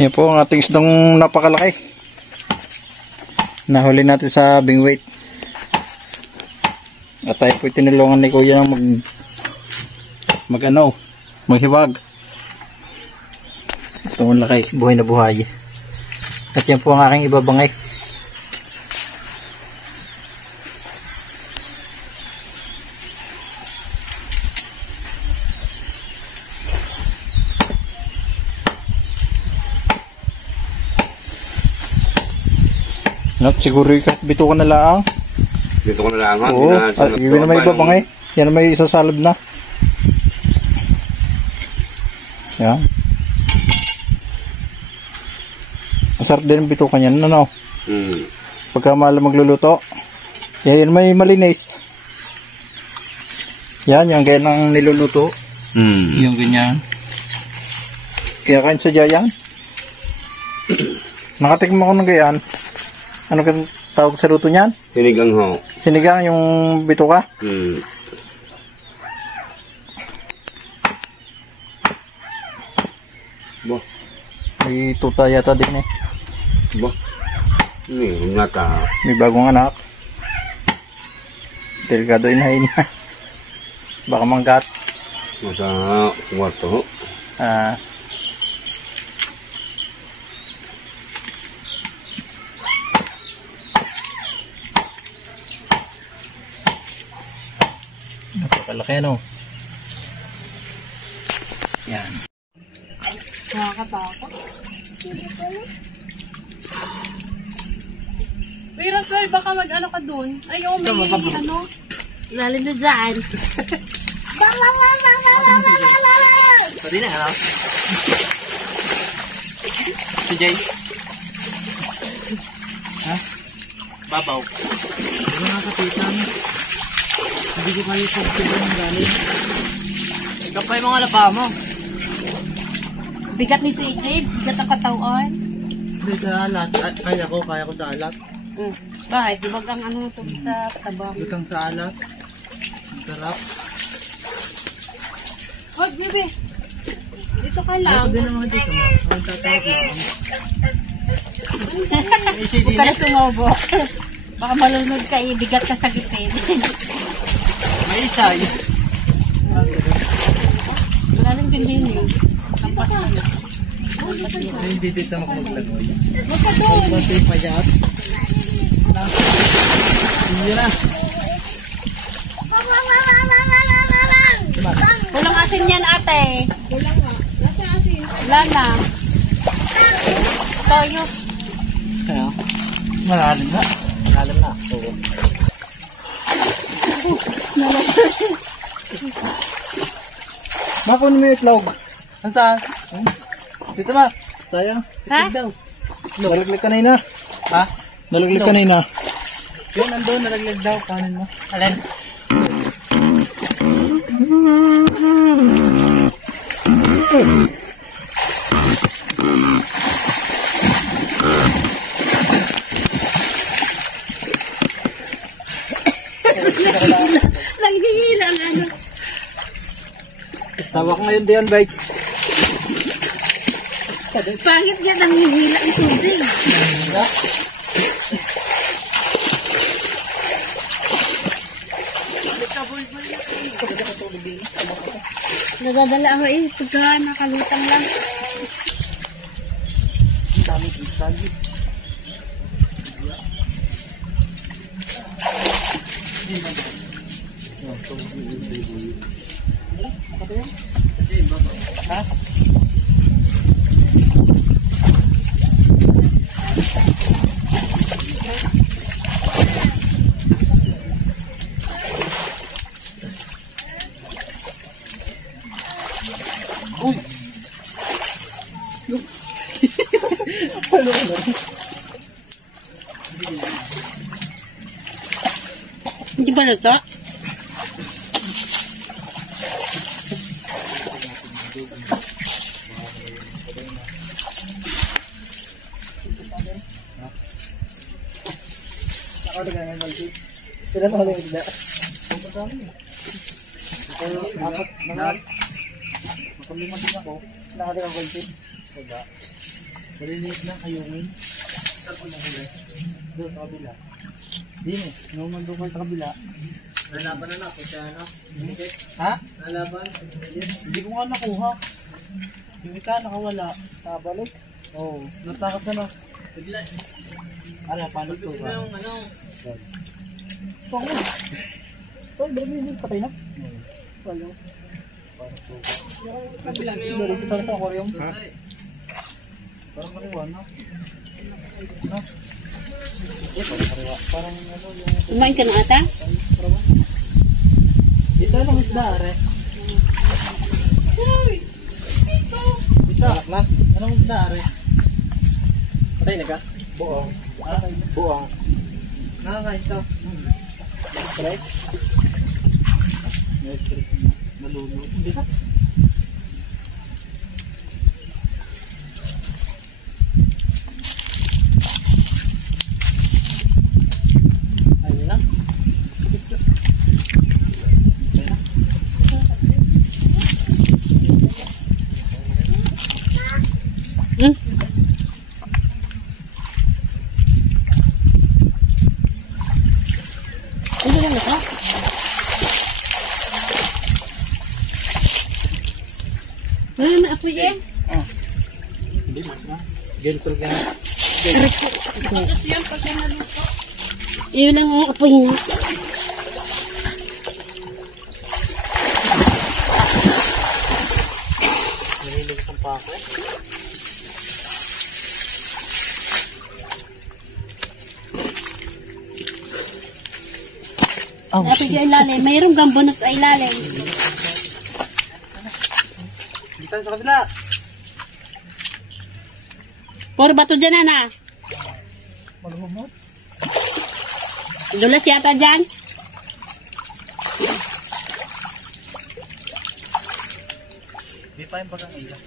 Yan po ang ating isdang napakalaki. Nahuli natin sa bingweight. At tayo po tinulungan ni Kuya ng maghiwag. Ito ang laki, buhay na buhay. At yan po ang aking ibabangay. Siguro bito ko na lang. Bito ko na lang. Oo, yun na may ibabangay. Yan na may isasalab na. Yan. Masarap din ang bito ka niyan. Ano? Pagka mahal magluluto. Yan may malinis. Yan, yung ganyan niluluto. Yung ganyan. Kaya kain sa jayan. Nakatikman ko ng ganyan. Ano ka tawag sa luto niyan? Sinigang ho. Sinigang yung bituka? Ba? May tuta yata din eh. Ba? Meron nata. May bagong anak. Delikado inahin niya. Baka manggat. Masa kwarto ho. Napakalaki ano. Yan. Nakakatakot. Uy, Roswell, baka mag-ano ka dun? Ay, oh, may ano. Lalim na dyan. Pwede na, ano? Si Jay. Ha? Babaw. Ano nakakapitan? Hindi ko kayo pagpili ng galing. Ikaw pa yung mga lapa mo. Bigat ni CJ, bigat ang katawan. Hindi sa alat. Kaya ko sa alat. Bakit? Di ba ang ano ito sa tabang? Lutang sa alat. Sarap. Hoy, bebe. Dito ka lang. Ako din naman dito mo. Ang tatawag lang. Huwag ka na sumobo. Baka malunod ka, bigat ka sa gipin. May isa eh. Wala lang din din yun. Kampas na yun. Hindi dito magpaglagoy. Huwag ka doon. Pati payat. Hindi na. Walang asin yan, ate. Wala nga. Nasa asin? Wala na. Toyo. Kaya? Malalim na. Malalim na. Oo. Makunin mo yung itlog. Nasaan? Dito ma. Sayang. Ha? Itlog daw. Nalaglag kanina. Ha? Nalaglag kanina. Yun, nandun. Nalaglag daw. Kanin mo. Alin? Nanghihila ang ano. Sawa ko ngayon diyan, bike. Pangit niya nanghihila ang tubig. Nadadala ako eh. Pagka nakalutang lang. Dami dami. Ha? Uy! Hindi ba nata? Ako na ganyan malti. Sila na lang isda. Apat, mga. Makamlima din ako. Nakatira ang malti. Isda. Maliliit na kayungin. Saan ko nahuli? Doon sa kabila. Din eh. Nung nandun kayo sa kabila. Nalaban na ako siya, ano? Ha? Nalaban? Hindi ko nga nakuha. Yung isa nakawala. Nakabalik? Oo. Natakot na na. Bigla. Ano, paano ito Bigla ba? yung ano. Ito ako. Ito, dami yung patay na. Wala. Paano ito ba? Bigla yung... Dali, isa sa aquarium. Ha? Parang kariwa na. Ha? Parang kariwa. Parang ano yung... Kumain ka na ata? Ito lang isda, are. Ito. Na? Anong isda, are? Patay na ka? Buong. Buong. Nakakain to. Fresh. May fresh na. Malunod. Hindi ka? Ayun na. Hmm? Ano lang ito? Ano na apoy eh? Hindi, mas na. Gentle ka na. Tapos yan, pag yan naluto. Yun lang ang apoy niya. Nahilog sa pako. Oh, Apoy sa ilalim. Mayroong gambonot sa ilalim. dito sa kabila. Puro bato dyan, Ana. Malumot. Dulas yata dyan. Di pa yung bagang ila.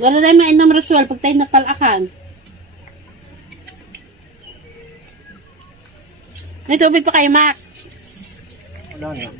Wala tayong mainom ritual pag tayo napalakan. May tubig pa kayo, Mac. Wala na.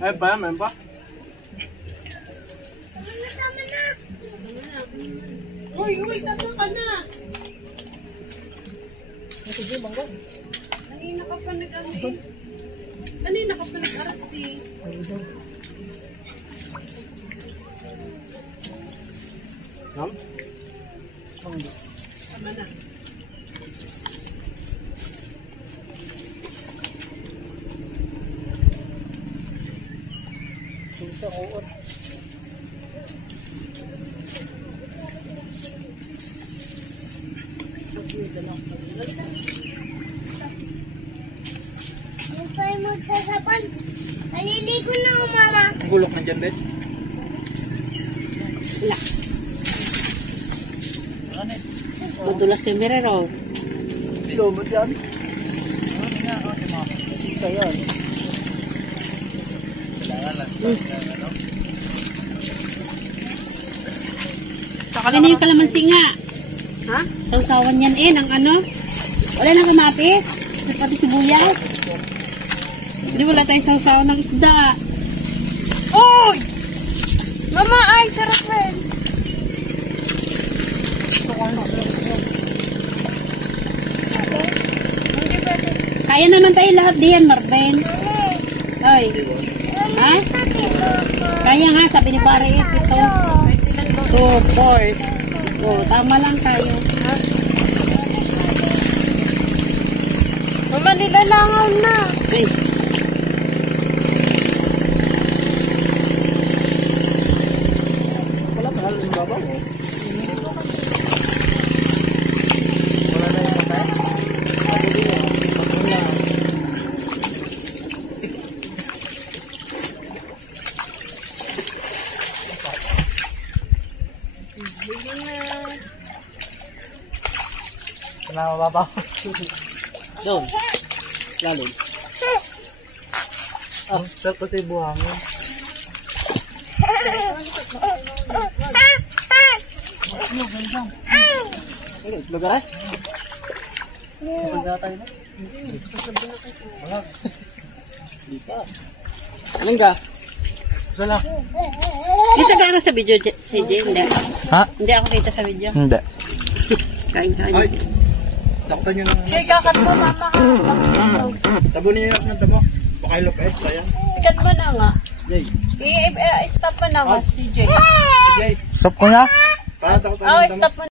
Ay, ba? May ba? Uy, tapos ka na. Sige, mangga. Kanina ka pa nag-ano eh. Kanina ka pa nag-aras eh. Nam? Mangga. Tama na. Isa ko. Huwag tayo magsasapan. Maliligo na ako, Mama. Bulok na dyan, Bet. Wala. Ano eh? Madulas yung mirero. Lomot yan. Ano nga? Ano nga? Isa yan. Kailangan lang. Ano? Ano yung kalamansi nga? Ha? Sausawan yan eh, ng ano? Wala nang kamatis. Pati sibuyas. Hindi wala tayong sausawan ng isda. Uy! Mama, ay, sarap rin. Hindi pwede. Kaya naman tayo lahat diyan, Marben. Oy. Ha? Kaya nga, sabi ni Pare, ito. 2, 4. Oh, tama lang tayo. Ha? Mama, nilalangaw na. Ay. Wala pa halos baba mo. Wala na yung mata. Wala. Wala mababa. Doon. Lalim. Ah, sarap kasi buhangin. Ano, ganda. Lugar ay? Anong ga? Isa lang. Kita ka na sa video, CJ? Hindi. Ha? Hindi ako kita sa video. Hindi. Kain-kain. Ay. Takutan nyo ng... Sige, kakat mo, mama. Tabunin nyo yung tabo. Baka ilupit. Sayang. Ikat mo na nga. I-stop mo na nga, CJ. Stop ko na. Para takutan Oh, stop mo